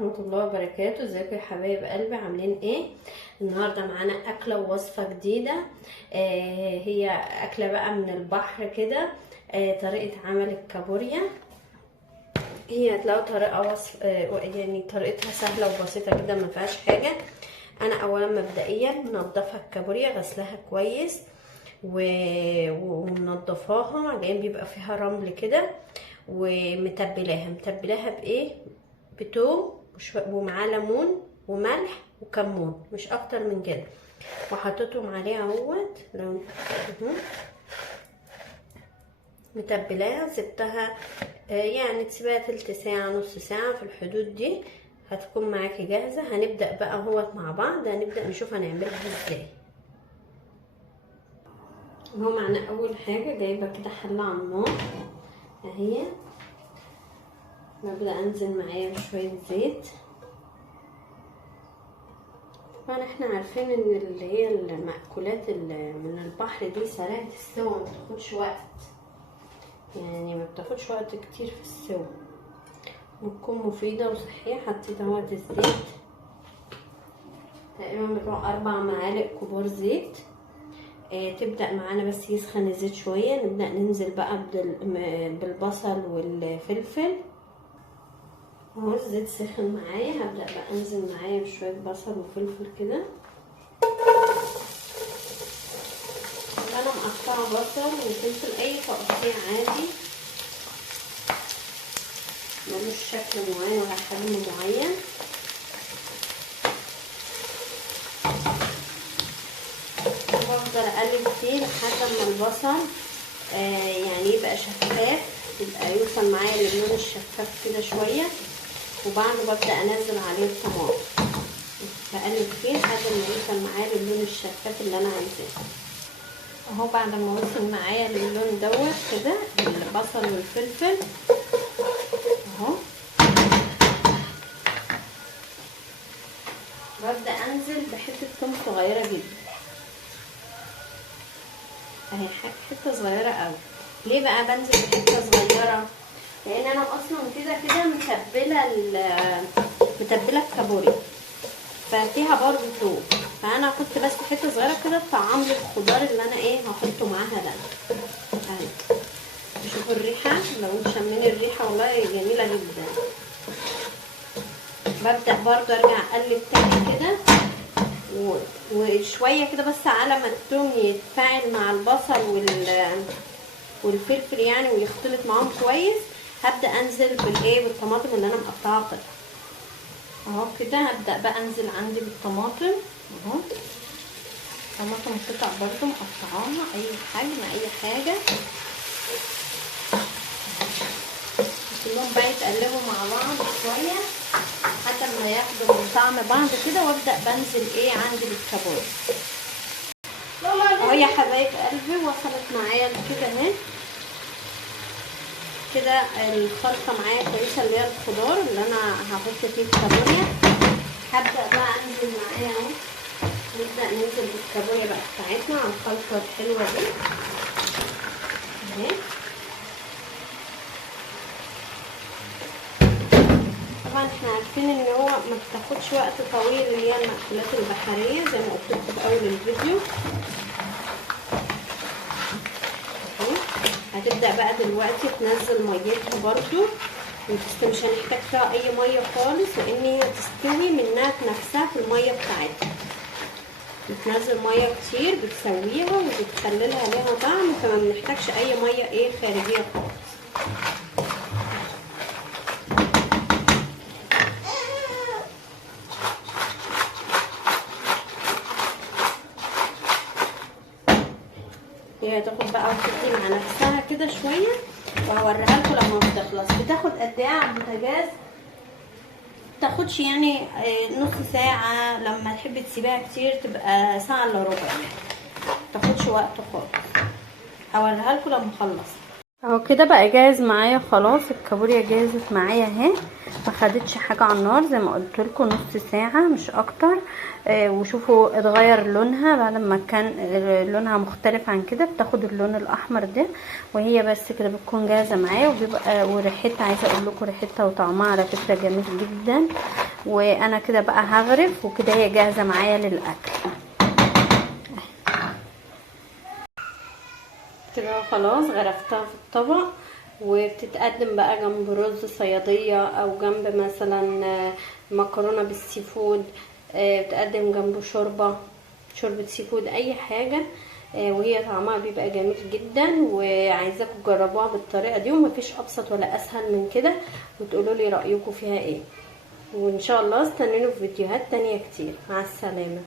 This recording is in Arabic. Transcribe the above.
ورحمة الله وبركاته. ازيكم يا حبايب قلبي، عاملين ايه؟ النهاردة معانا اكلة ووصفة جديدة. هي اكلة بقى من البحر كده. طريقة عمل الكابوريا. هي هتلاقوا طريقة يعني طريقتها سهلة وبسيطة جدا، ما فيهاش حاجة. انا اولا مبدئيا منضفة الكابوريا، غسلها كويس ومنضفاها، لان بيبقى فيها رمل كده، متبلاها بايه؟ بتوم ومعاه ليمون وملح وكمون، مش اكتر من كده. وحطيتهم عليها اهوت، لو متبلاها سبتها يعني تسيبها تلت ساعة نص ساعة في الحدود دي، هتكون معاكي جاهزة. هنبدأ بقى اهوت مع بعض، هنبدأ نشوف هنعملها ازاي. اهو معنا اول حاجة، جايبة كده حلة على النار اهي، ببدأ انزل معايا بشوية زيت. طبعا احنا عارفين ان اللي هي المأكولات من البحر دي سريعة السوا، ما بتاخدش وقت، يعني ما بتاخدش وقت كتير في السوا، بتكون مفيدة وصحية. حطيت اهوت الزيت تقريبا بتوع 4 معالق كبار زيت. تبدأ معانا بس يسخن الزيت شوية، نبدأ ننزل بقى بالبصل والفلفل. اهو الزيت سخن معايا، هبدأ بقى انزل معايا بشوية بصل وفلفل كده. انا مقطعه بصل وفلفل اي تقطيع عادي، ملوش شكل معين ولا حجم معين. وافضل اقلب فيه لحد ما البصل يعني يبقى شفاف، يبقى يوصل معايا للون الشفاف كده شويه، وبعده ببدأ انزل عليه الطماطم، بقلب فيه لحد ما يوصل معايا للون الشفاف اللي انا عايزاه. اهو بعد ما وصل معايا للون دوت كده البصل والفلفل، اهو ببدأ انزل بحتة ثوم صغيرة جدا اهي، حتة صغيرة قوي. ليه بقى بنزل بحتة صغيرة؟ لان انا اصلا كده متبله الكابوريا، ففيها برضه ثوم، فانا كنت بس حته صغيره كده تطعم لي الخضار اللي انا هحطه معاها ده اهي. شوفوا الريحه، لو انتوا شامين الريحه والله جميله جدا. ببدا برضه ارجع اقلب تاني كده وشويه كده، بس على ما الثوم يتفاعل مع البصل والفلفل يعني ويختلط معاهم كويس، هبدا انزل بالطماطم اللي انا مقطعاها قطع اهو كده. هبدا بقى انزل عندي بالطماطم اهو، طماطم قطع برضو مقطعاها، اي حجم اي حاجه، كلهم بقى يتقلبوا مع بعض شويه لحد ما ياخدوا من طعم بعض كده. وابدا بنزل عندي بالكابوريا اهو يا حبايب قلبي. وصلت معايا كده اهي، كده الخلطه معايا كويسه، اللي هي الخضار اللي انا هحط فيه الكابوريا. هبدا بقى انزل معايا اهو، نبدا ننزل بالكابوريا بقى بتاعتنا على الخلطه الحلوه دي اهي. طبعا احنا عارفين ان هو ما بتاخدش وقت طويل، اللي هي المأكولات البحريه زي ما قلت لكم في اول الفيديو. هتبدأ بقى دلوقتي تنزل ميتها برضو، مش هنحتاج فيها اي ميه خالص، لان هي تستوي منها نفسها في الميه بتاعتها. بتنزل ميه كتير بتسويها وبتخللها ليها طعم، فما بنحتاجش اي ميه خارجيه خالص. هي هتاخد بقى وتدي مع نفسها كده شويه، وهوريها لكم لما بتخلص. بتاخد قد ايه على البوتاجاز؟ تاخدش يعني نص ساعه، لما تحبي تسيبيها كتير تبقى ساعه الا ربع، يعني تاخدش وقت خالص. هوريها لكم لما اخلص. اهو كده بقى جاهز معايا خلاص، الكابوريا جاهزت معايا اهي، ما خدتش حاجه على النار زي ما قلت لكم، نص ساعه مش اكتر. وشوفوا اتغير لونها بعد ما كان لونها مختلف عن كده، بتاخد اللون الاحمر ده، وهي بس كده بتكون جاهزه معايا. وبيبقى وريحتها، عايزه اقول لكم ريحتها وطعمها على فكره جميل جدا. وانا كده بقى هغرف، وكده هي جاهزه معايا للاكل. كده خلاص غرفتها في الطبق، وبتتقدم بقى جنب رز صياديه، او جنب مثلا مكرونه بالسي فود، بتقدم جنبه شوربه سي فود، اي حاجه. وهي طعمها بيبقى جميل جدا، وعايزاكم تجربوها بالطريقه دي، ومفيش ابسط ولا اسهل من كده، وتقولوا لي رايكم فيها ايه. وان شاء الله استنوني في فيديوهات تانية كتير. مع السلامه.